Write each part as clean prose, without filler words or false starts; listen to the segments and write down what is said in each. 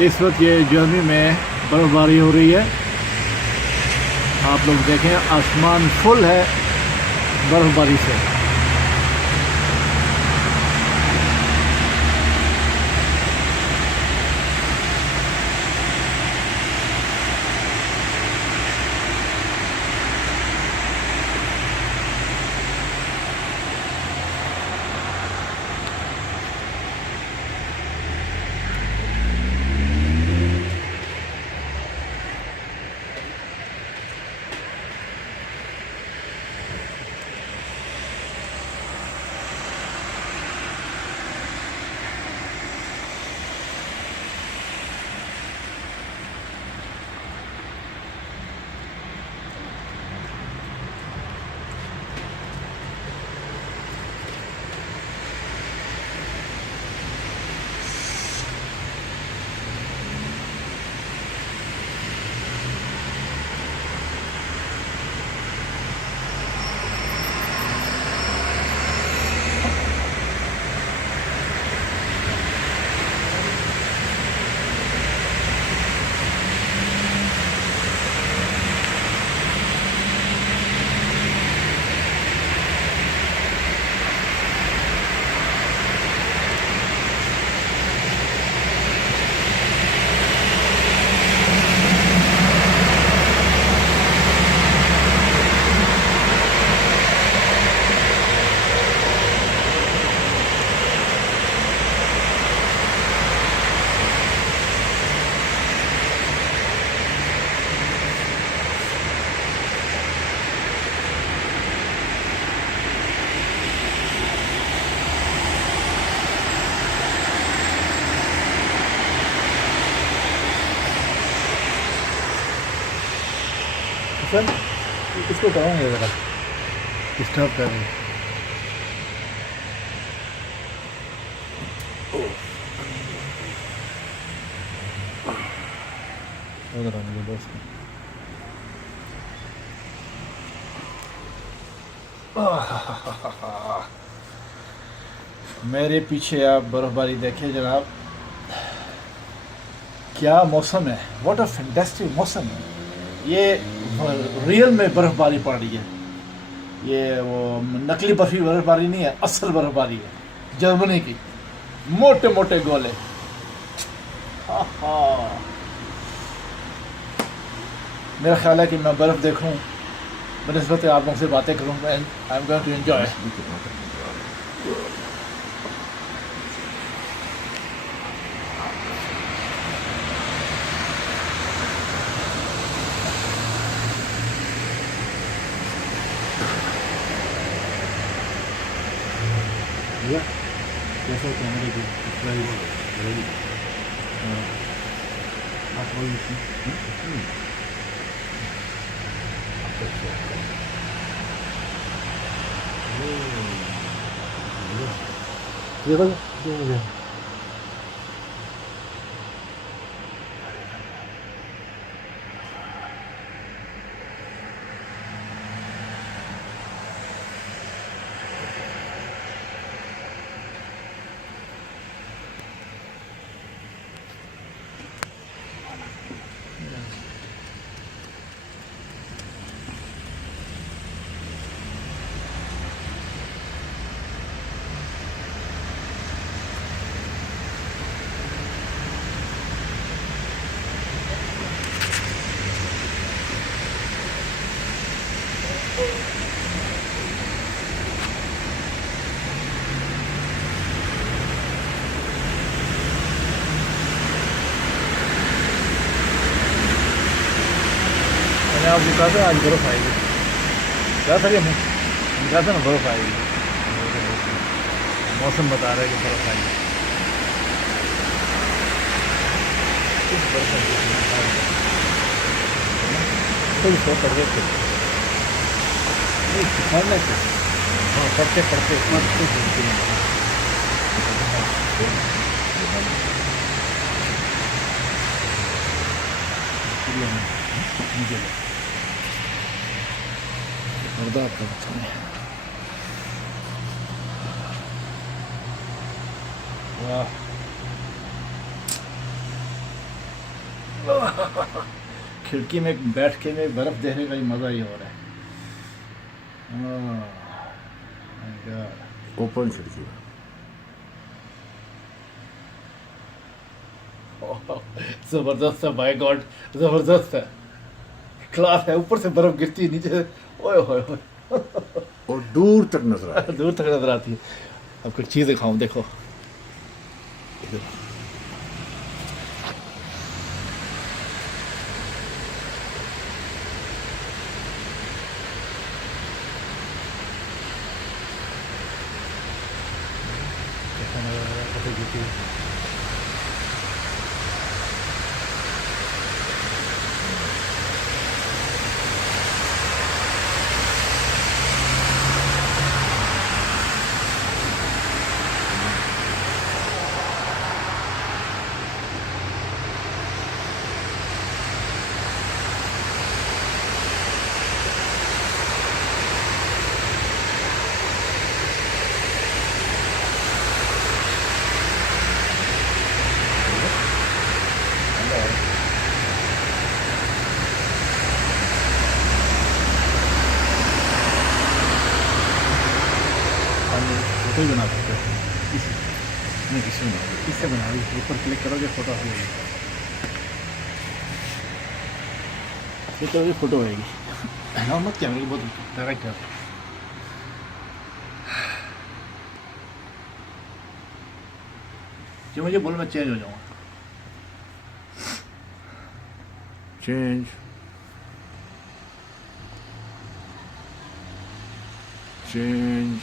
इस वक्त ये जर्मनी में बर्फबारी हो रही है। आप लोग देखें, आसमान फुल है बर्फबारी से। सर इसको कराऊंगे ज़रा, डिस्टर्ब कर रही है। उधर आने दो दोस्त। मेरे पीछे आप बर्फबारी देखिए जनाब, क्या मौसम है। व्हाट अ फैंटास्टिक मौसम है। ये रियल में बर्फबारी पड़ रही है। ये वो नकली बर्फबारी नहीं है, असल बर्फबारी है जर्मनी की। मोटे मोटे गोले। मेरा ख्याल है कि मैं बर्फ़ देखूं बनिस्बत आप लोगों से बातें करूं। मैं I am going to enjoy. कैसा कैमरे की ये आपको कहा था आज बर्फ़ आएगी। क्या था कि नहीं कहा था ना बर्फ़ आएगी। मौसम बता रहा है कि बर्फ़ आएगी। थोड़ी सो पड़ गए थे। हाँ पढ़ते पढ़ते मुझे पर्दा आपका बच्चा है। वाह, खिड़की में बैठ के में बर्फ देखने का ही मज़ा ही हो रहा है। माय गॉड, ओपन खिड़की। जबरदस्त है, बाय गॉड जबरदस्त है, क्लास है। ऊपर से बर्फ गिरती है नीचे से, ओए होए होए, और दूर तक नजर आ रहा दूर तक नजर आती है। अब कुछ चीज़ दिखाऊं, देखो कैसा नजर आ रहा है, कैसे गिरती है। फोटो ही बना सकते हो, नहीं इसमें बना, इससे बना दी, ऊपर क्लिक करोगे फोटो आ जाएगी, ये तो फोटो आएगी। हाँ मत क्या, मेरी बहुत डायरेक्ट है। जो मुझे बोल, मैं चेंज हो जाऊँगा। Change change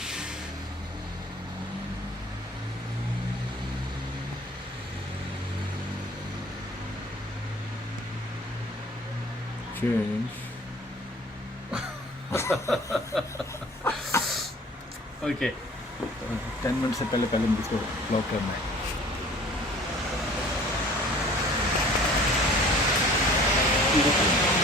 change. Okay, 10 minute से पहले पहले मुझे इसको ब्लॉक करना है। ये